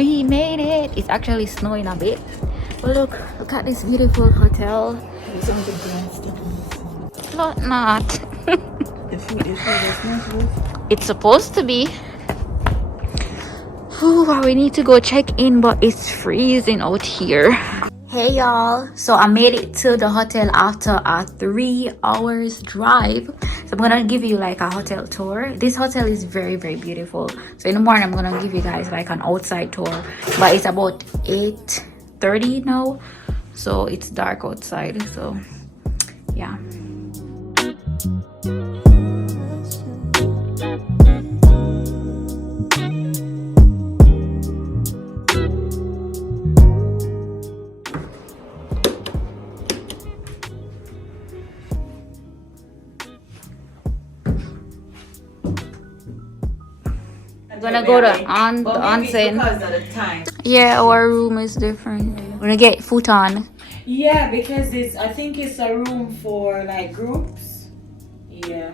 We made it. It's actually snowing a bit. But look at this beautiful hotel. Not. The food is good. It's supposed to be. Ooh, we need to go check in, but it's freezing out here. Hey y'all, so I made it to the hotel after a 3 hours drive. So I'm gonna give you like a hotel tour. This hotel is very beautiful. So in the morning I'm gonna give you guys like an outside tour, but it's about 8:30 now, so it's dark outside. So yeah. We're gonna go to the onsen. Because of the time. Yeah, our room is different. We're gonna get futon. Yeah, because I think it's a room for like groups. Yeah.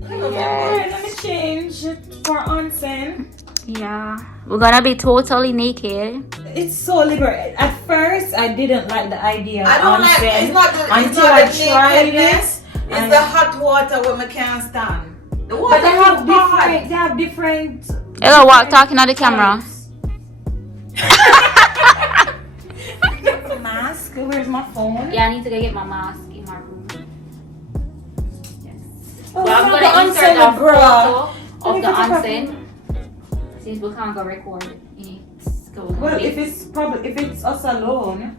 Let me change for onsen. Yeah, we're gonna be totally naked. It's so liberating. At first, I didn't like the idea of I don't like onsen it's not the until I tried nakedness, it. it's the hot water when I can't stand. The water But they have is hot. different. They have different. Hello, walk talking at the camera. Mask. Where's my phone? Yeah, I need to go get my mask in my room. Yes. Oh, So I'm gonna insert a photo of the onsen since we can't go record in it. Well, if it's us alone.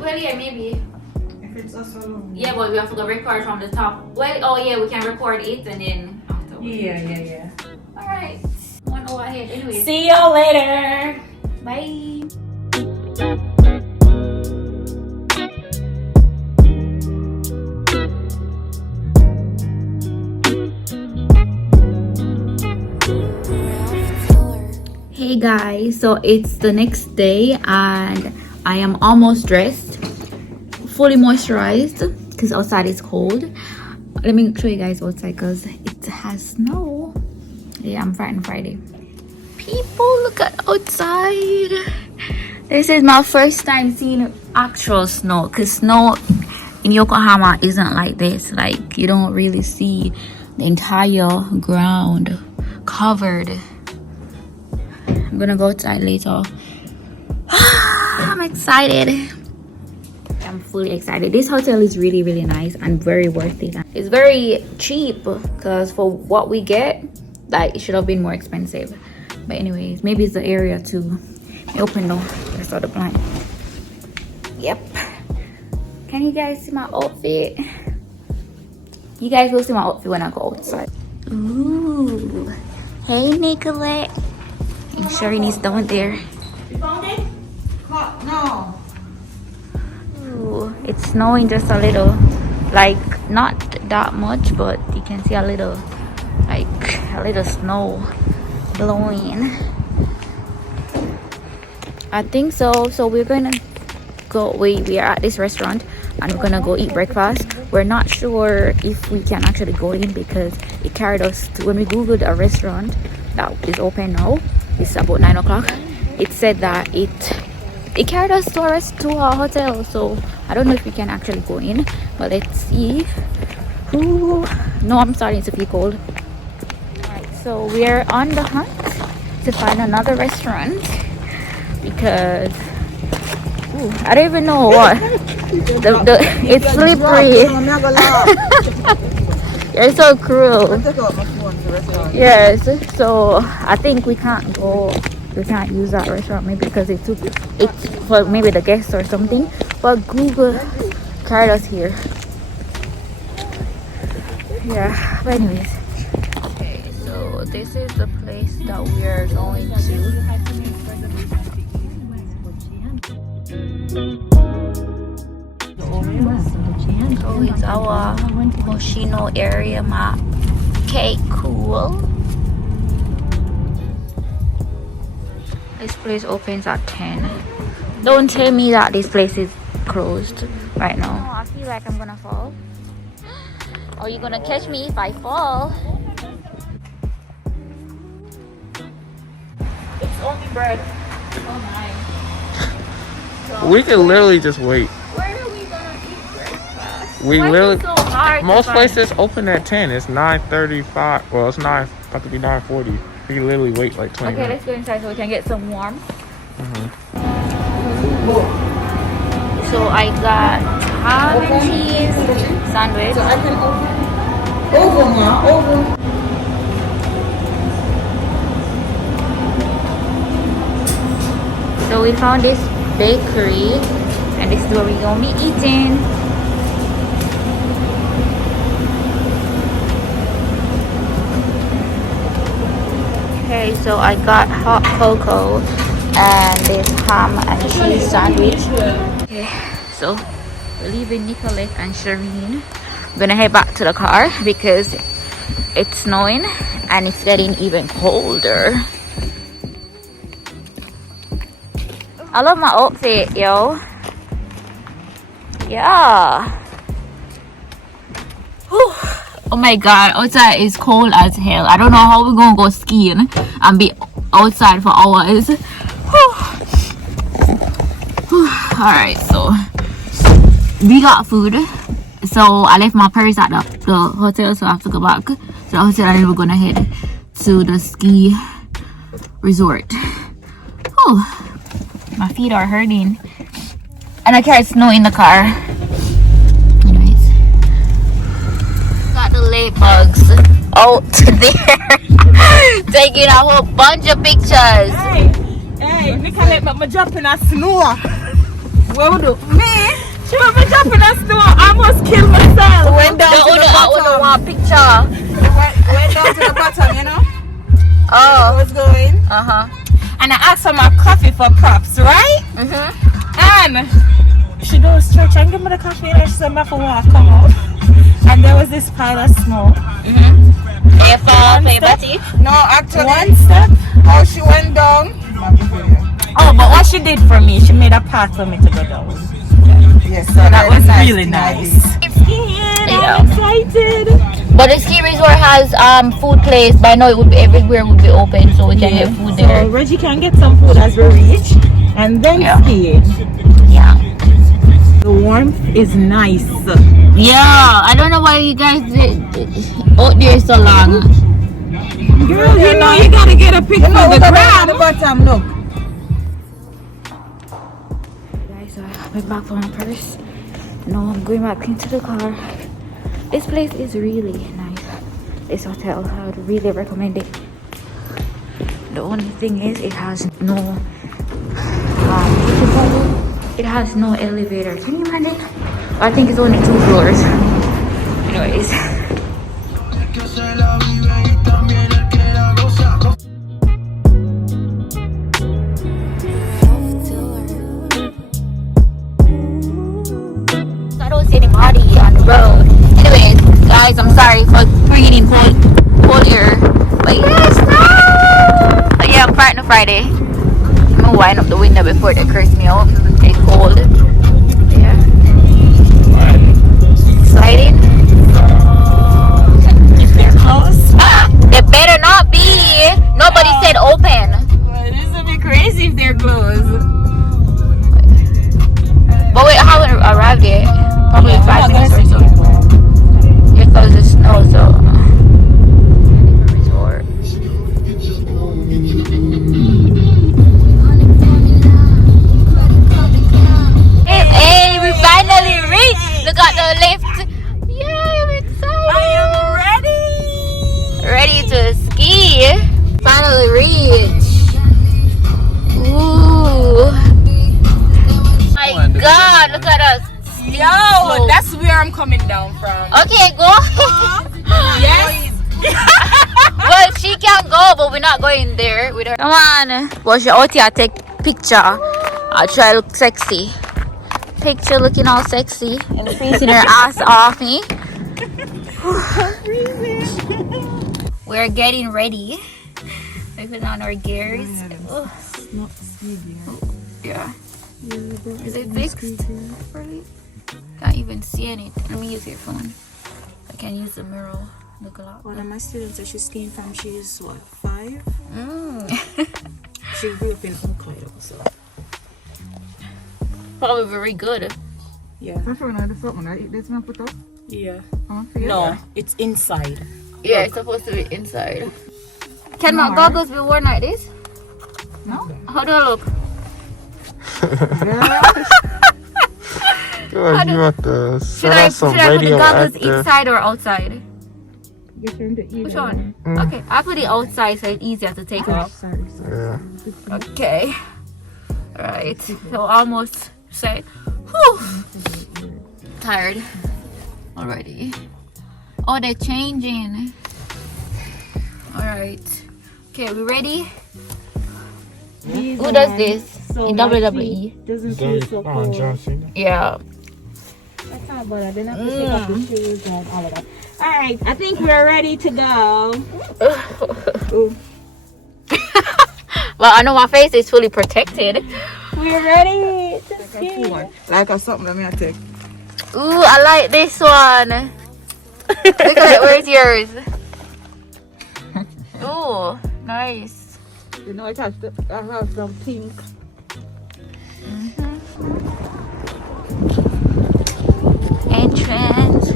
Well, yeah, maybe. If it's us alone. Yeah, but we have to go record from the top. Well, oh yeah, we can record it and then afterwards. Yeah. Alright. Wanna go ahead anyway. See you later. Bye. Hey guys, so it's the next day and I am almost dressed, fully moisturized because outside is cold. Let me show you guys outside because it has snow. Yeah, I'm frightened Friday. People, look at outside. This is my first time seeing actual snow because snow in Yokohama isn't like this. Like, you don't really see the entire ground covered. I'm gonna go outside later. I'm excited. I'm fully excited. This hotel is really nice and very worth it. It's very cheap because for what we get, like, it should have been more expensive. But anyways, maybe it's the area too. Open though. I saw the blind. Yep. Can you guys see my outfit? You guys will see my outfit when I go outside. Ooh. Hey, Nicolette. I'm sure he's down there. You found it? No. Ooh, it's snowing just a little. Like, not that much, but you can see a little, like, a little snow blowing. I think so. So we're gonna go. We are at this restaurant and we're gonna go eat breakfast. We're not sure if we can actually go in because it carried us to, when we googled a restaurant that is open now, it's about 9 o'clock. It said that it carried us to our hotel, so I don't know if we can actually go in, but let's see. Ooh, no, I'm starting to feel cold. Alright, so we're on the hunt to find another restaurant because I don't even know what it's slippery. You're so cruel. Yes, so I think we can't go. We can't use that restaurant maybe because it's for maybe the guests or something. But Google carried us here. Yeah, but anyways. Okay, so this is the place that we are going to. Karuizawa Hoshino area map. Okay, cool. This place opens at 10. Don't tell me that this place is closed right now. Oh, I feel like I'm gonna fall. Are you gonna catch me if I fall? It's only bread. Oh my. We can literally just wait. Where are we gonna eat breakfast? We Why is literally it so hard most to find? places open at 10. It's 9:35. Well, it's about to be 9:40. We can literally wait like 20 Okay, minutes. let's go inside so we can get some warmth. So I got ham and cheese sandwich. So I can over ma, over. So we found this bakery and this is where we're gonna be eating. Okay, so I got hot cocoa and this ham and cheese sandwich. Okay, so we're leaving Nicolette and Shireen. I'm gonna head back to the car because it's snowing and it's getting even colder. I love my outfit, yo. Yeah. Whew. Oh my god, outside is cold as hell. I don't know how we're gonna go skiing and be outside for hours. Alright, so we got food. So I left my purse at the hotel, so I have to go back to the hotel and then we're gonna head to the ski resort. Oh, my feet are hurting. And I carried snow in the car. Anyways. Got the lake bugs out there. Taking a whole bunch of pictures. Hey, me can let me jump in a snow. What would do? Me? She want me jump in a snow. I almost kill myself. Went down to the bottom. One picture. Went down to the bottom, you know? Oh. What's going? Uh-huh. And I asked for my coffee for props, right? And she goes stretch and give me the coffee and she said my for walk come out. And there was this pile of snow. No, actually one step. How she went down. Oh, but what she did for me, she made a path for me to go down. Yes, so that was really nice. Yeah. I'm excited. But the ski resort has food place, but I know it would be everywhere would be open, so we can get food there. So Reggie can get some food as we reach, and then ski. Yeah. The warmth is nice. Yeah, I don't know why you guys did out there so long. Girl, you know you gotta get a picture of the ground. The bottom, look. Guys, so I went back for my purse. No, I'm going back into the car. This place is really nice. This hotel, I would really recommend it. The only thing is it has no it has no elevator. Can you imagine? I think it's only 2 floors. Anyways. I don't see anybody on the road. Anyways, guys, I'm sorry for bringing in cold air. But yes, no! But yeah, I'm starting on Friday. I'm gonna wind up the window before they curse me out. It's cold. Yeah. Exciting. If they're closed. They better not be. Nobody said open. Well, this would be crazy if they're closed. But wait, I haven't arrived yet. Probably 5 minutes or so. Here goes the snow, so. Resort. Hey, we finally reached. Look at the lift. Yeah, I'm excited. I am ready. Ready to ski. Finally reached. Ooh. My God, look at us. Yo, that's where I'm coming down from. Okay, go. Yes. Well, she can go, but we're not going there with her. Come on. Well, she out here take picture. I'll try to look sexy. Picture looking all sexy and freezing her ass off me. We're getting ready. We put on our gears. Oh. Yeah. Is it fixed? Can't even see anything. Let me use your phone. I can use the mirror. Look a lot. One of my students that she's skiing from, she's what, 5? she grew up in Hokkaido, so Probably very good. yeah. Yeah. No, it's inside. Yeah, it's supposed to be inside. Can my goggles be worn like this? No. How do I look? Feel like you have to Should set I on some put the radio goggles active. inside or outside? Which one? Okay, I put it outside so it's easier to take off. Yeah. Okay. Alright. So almost say, whew. Tired already. Oh, they're changing. Alright. Okay, we ready? Who does this in WWE? Doesn't feel so cold. John Cena. Yeah. That's not bad. Then I have to take off the shoes and all of that. Alright, I think we're ready to go. Well, I know my face is fully protected. We're ready to ski. Like something that me I take. Ooh, I like this one. Look at it. Where's yours? Ooh, nice. You know I have some pink. Entrance.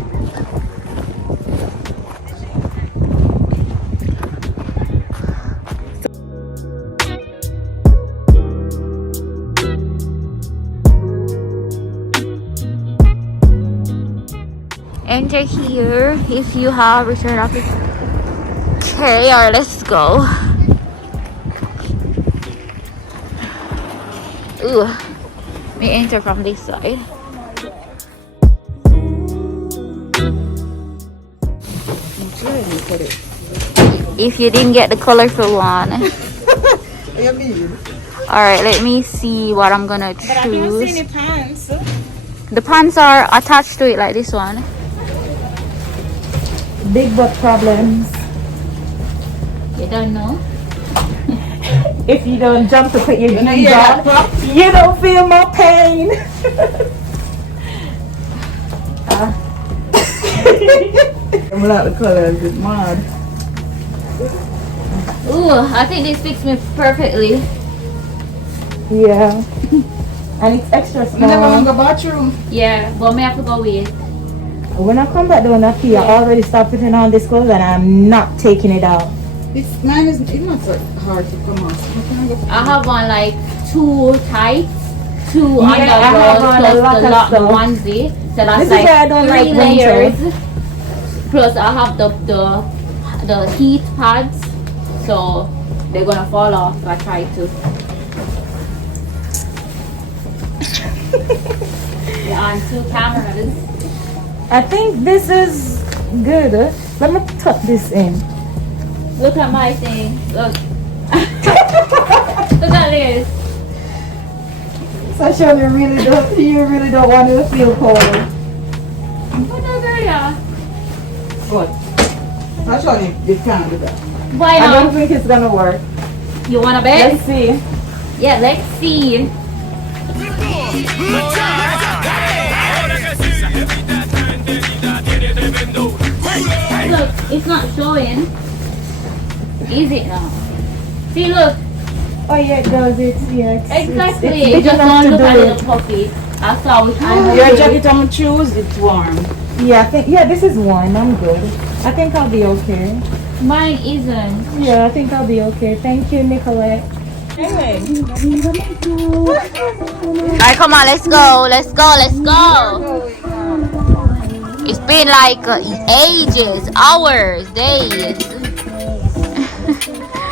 Enter here if you have return office. Okay, alright, let's go. Ooh, we enter from this side. If you didn't get the colorful one. Alright, let me see what I'm gonna choose. But I don't see any pants. The pants are attached to it like this one. Big butt problems. You don't know? If you don't jump to put your jeans on, you don't feel my pain. I'm like the colors, it's mad. Ooh, I think this fits me perfectly. Yeah. And it's extra You never want small. to go bathroom. Yeah, but may have to go with. When I come back down up here, I already stopped putting on this clothes and I'm not taking it out. Mine is it's not so hard to come off. How can I go? I have on like 2 tights, 2 I have underwear, on a plus lot the of lot, the stuff. onesie. So that's This is like why I don't 3 like winter. layers. Plus I have the heat pads, so they're gonna fall off if I try to. You're on 2 cameras. I think this is good. Let me tuck this in. Look at my thing. Look. Look at this. Sasha, you really don't want to feel cold. What area? Good. Sasha, you can't do that. Why I don't not? think it's gonna work. You wanna bet? Let's see. Yeah, let's see. Look, it's not showing. Is it now? See, look. Oh yeah, it does. It's Exactly. It's big Just enough don't to look do at it. little puppy. I saw which one. Your jacket on shoes, it's warm. Yeah, I think this is one. I'm good. I think I'll be okay. Mine isn't. Yeah, I think I'll be okay. Thank you, Nicolette. Anyway. Alright, come on, let's go. Let's go. Let's go. It's been like ages, hours, days.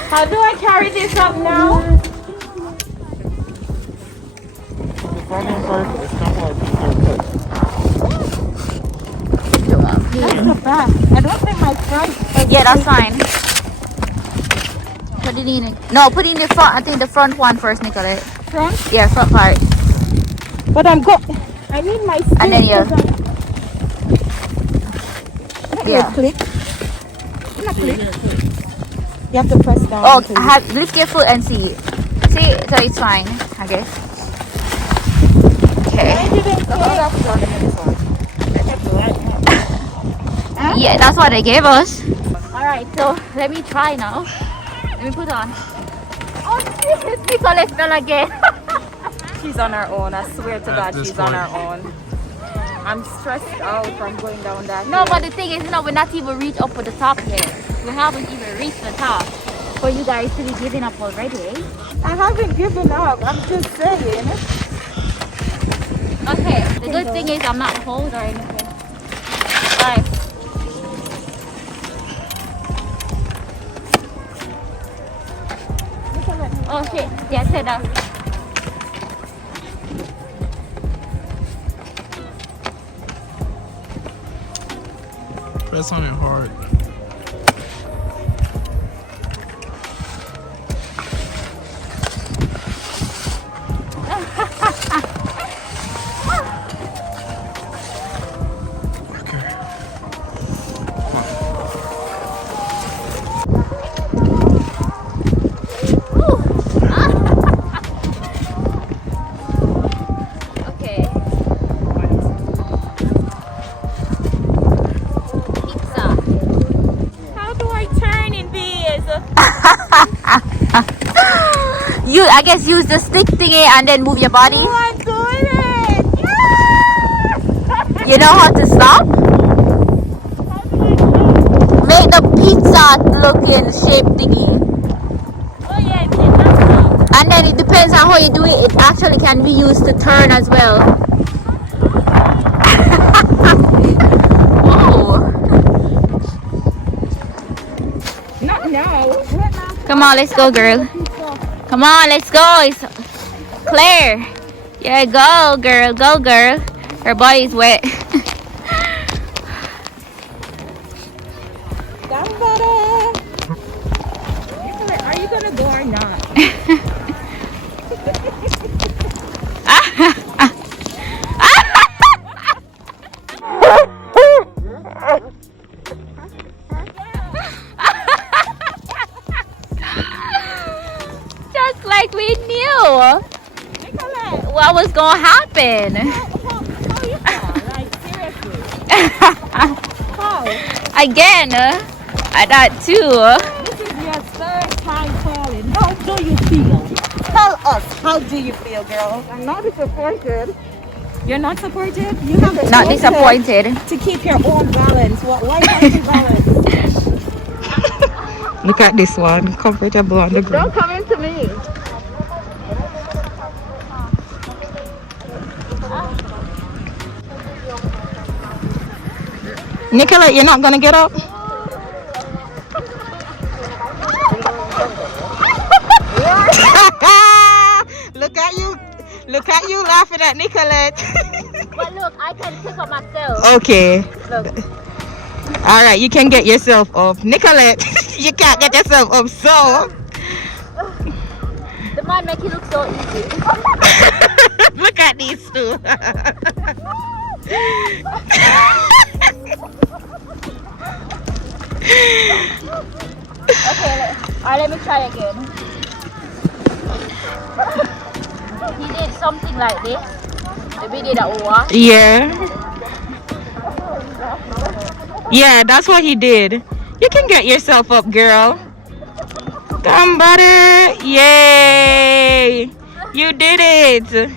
How do I carry this up now? That's the back. I don't think my front. Yeah, that's fine. Put it in. No, put it in the front. I think the front one first, Nicolette. Front? Yeah, front part. But I need my skin. And then you. Yeah. Click. You have to press down. Oh, lift your foot and see. See, so it's fine, I guess. Okay. Yeah, that's what they gave us. Alright, so let me try now. Let me put on. Oh, Nicola fell again. She's on her own. I swear to God, this she's on point. her own. I'm stressed out from going down that. No, but the thing is, we're not even reached up to the top yet. We haven't even reached the top. For you guys to be giving up already, eh? I haven't given up. I'm just saying. Okay, the good thing is I'm not cold or anything. Alright. Oh shit, yeah, sit down. Press on it hard. Okay. Pizza. How do I turn in this? I guess use the stick thingy and then move your body. Oh, I'm doing it! You know how to stop? Make the pizza looking shape thingy. Oh yeah, it's enough. And then it depends on how you do it. It actually can be used to turn as well. Whoa. Not now. Come on, let's go, girl. Come on, let's go. It's Claire. Yeah, go, girl. Go, girl. Her body's wet. Somebody. Are you gonna go or not? Just like we knew what was gonna happen. How you fall? Like seriously? How? Again, I thought too. This is your third time falling. How do you feel? Tell us, how do you feel, girl? I'm not disappointed. You're not supported? You have the Not choice disappointed. to keep your own balance. Why can't you balance? Look at this one, comfortable on the ground. Don't come into me. Nicola, you're not gonna get up? Look at you laughing at Nicolette. But look, I can pick up myself. Okay. Look. All right, you can get yourself up. Nicolette, you can't get yourself up, so. The man make it look so easy. Look at these two. Okay, let me try again. He did something like this. Maybe did that over. Yeah. Yeah, that's what he did. You can get yourself up, girl. Somebody. Yay. You did it.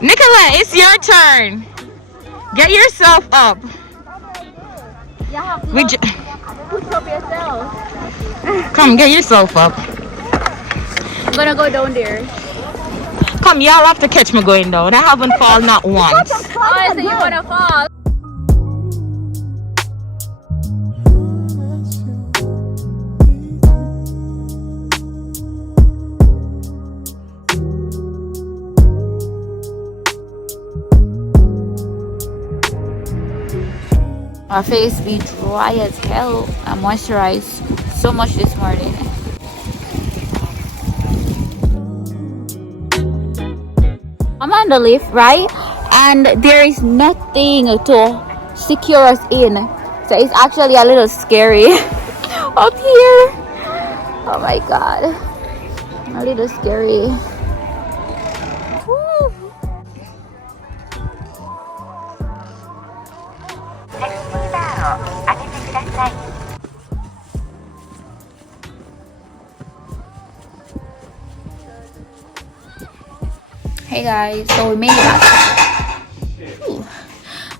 Nicola, it's your turn. Get yourself up. You have to We push up yourself. Come, get yourself up. I'm gonna go down there. Come, y'all have to catch me going down. I haven't fallen not once. Oh, so you wanna fall? My face be dry as hell. I moisturized so much this morning. I'm on the lift, right? And there is nothing to secure us in. So it's actually a little scary up here. Oh my god. A little scary. Woo. Hey guys, so we made it back. Ooh.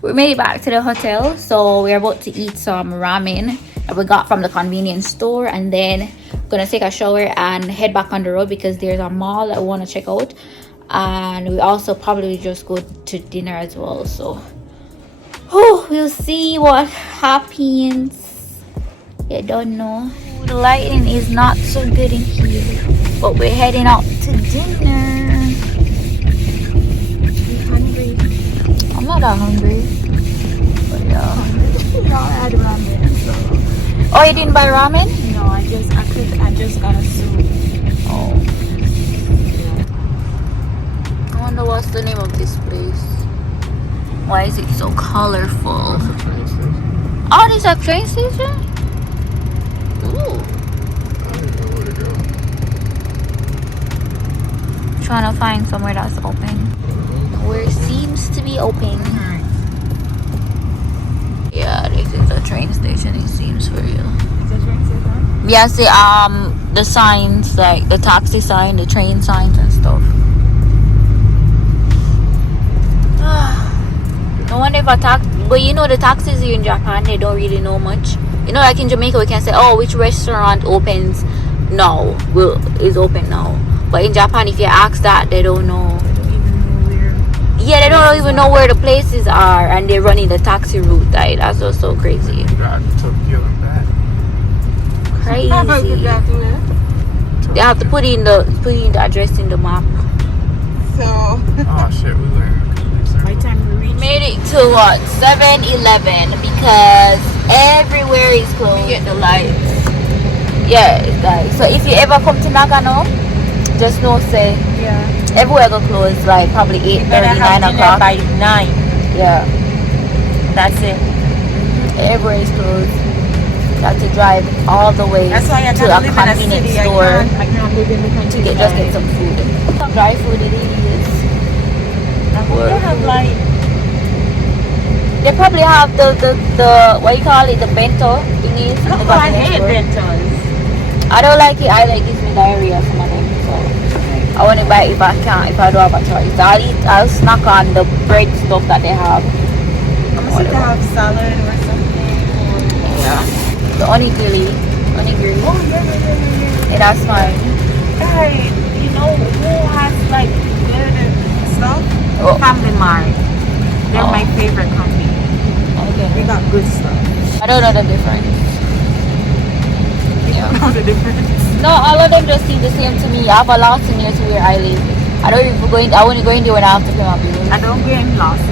We made it back to the hotel, so we're about to eat some ramen that we got from the convenience store, and then we're gonna take a shower and head back on the road because there's a mall that we want to check out, and we also probably just go to dinner as well. So we'll see what happens. I don't know. The lighting is not so good in here, but we're heading out to dinner. I'm not that hungry. But yeah. No, I had ramen. So. Oh, you didn't buy ramen? No, I just got a soup. Oh. I wonder what's the name of this place. Why is it so colorful? Oh, this is a train station? Ooh. Trying to find somewhere that's open. Where it seems to be open. Yeah, this is a train station, it seems, for real. It's a train station? Yeah, see, the signs, like the taxi sign, the train signs and stuff. No wonder if but you know the taxis here in Japan, they don't really know much. You know, like in Jamaica, we can say, oh, which restaurant opens now, is open now. But in Japan, if you ask that, they don't know. Yeah, they don't even know where the places are, and they're running the taxi route. Like, that's just so crazy. Crazy. They have to put in the address in the map. So. Oh shit, we learned. By the time we reach. Made it to what? 7-Eleven because everywhere is closed. You get the lights. Yeah, guys. So if you ever come to Nagano, just know say. Yeah. Everywhere go closed like probably 8:30, 9 o'clock. By 9. Yeah. That's it. Everywhere is closed. You have to drive all the way That's why I to can't a live in a convenience city. store I can't live in the country. to get some food. Some dry food it is. They have like. They probably have the what you call it, the bento thingies. in the Oh, I convenience hate store. bentos. I don't like it either. It gives me diarrhea, some of them. So I want to buy it if I can, if I don't have a choice. I'll snack on the bread stuff that they have. I'm supposed to have salad or something. Yeah. The onigiri. Oh, yeah. Yeah, that's fine. Hey, you know who has like good stuff? Oh. Family Mart. They're Oh. my favorite company. Okay. They got good stuff. I don't know the difference. Yeah. Know the difference. No, all of them just seem the same to me. I have a lot near to where I live. I only go in there when I have to pay my bills. I don't go in Lawson.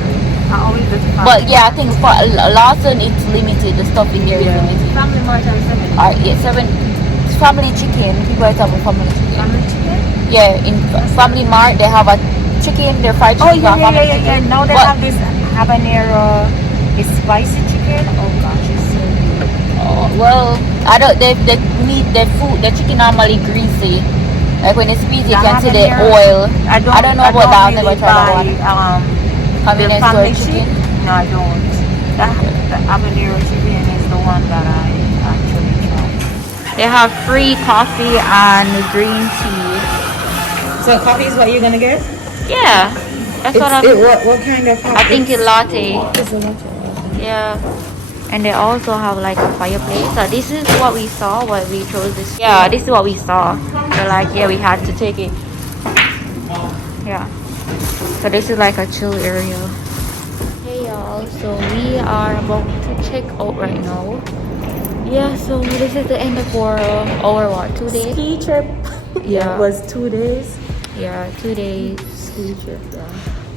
I always go to Family But yeah, I think for Lawson it's limited. The stuff in there is limited. Family Mart and 7. Alright, yeah, 7. It's family chicken. People are talking family chicken. Family chicken? Yeah, in Family Mart they have a chicken, their fried chicken. Yeah. Now they have this habanero, it's spicy chicken. Oh gosh, it's so good. Oh, well, I don't. The meat, the food, the chicken normally greasy. Like when it's squeezed, you can see the oil. I don't know about that. I've never tried that one. Convenience store family chicken. No, I don't. The habanero chicken is the one that I actually try. They have free coffee and green tea. So coffee is what you're gonna get? Yeah, that's what I'm. What kind of coffee? I think a latte. It's a latte. Yeah. And they also have like a fireplace. So this is what we saw, what we chose this. Yeah, this is what we saw. They're like, yeah, we had to take it. Yeah. So this is like a chill area. Hey y'all, so we are about to check out right now. Yeah, so this is the end of our what, 2 days? Ski trip. Yeah. It was 2 days. Yeah, 2 days. Ski trip, yeah.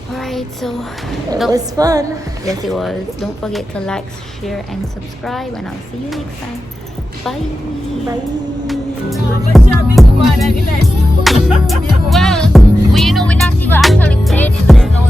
Alright, so It was fun. yes it was. Don't forget to like, share and subscribe, and I'll see you next time. Bye. Well, you know we're not even actually playing in the snow.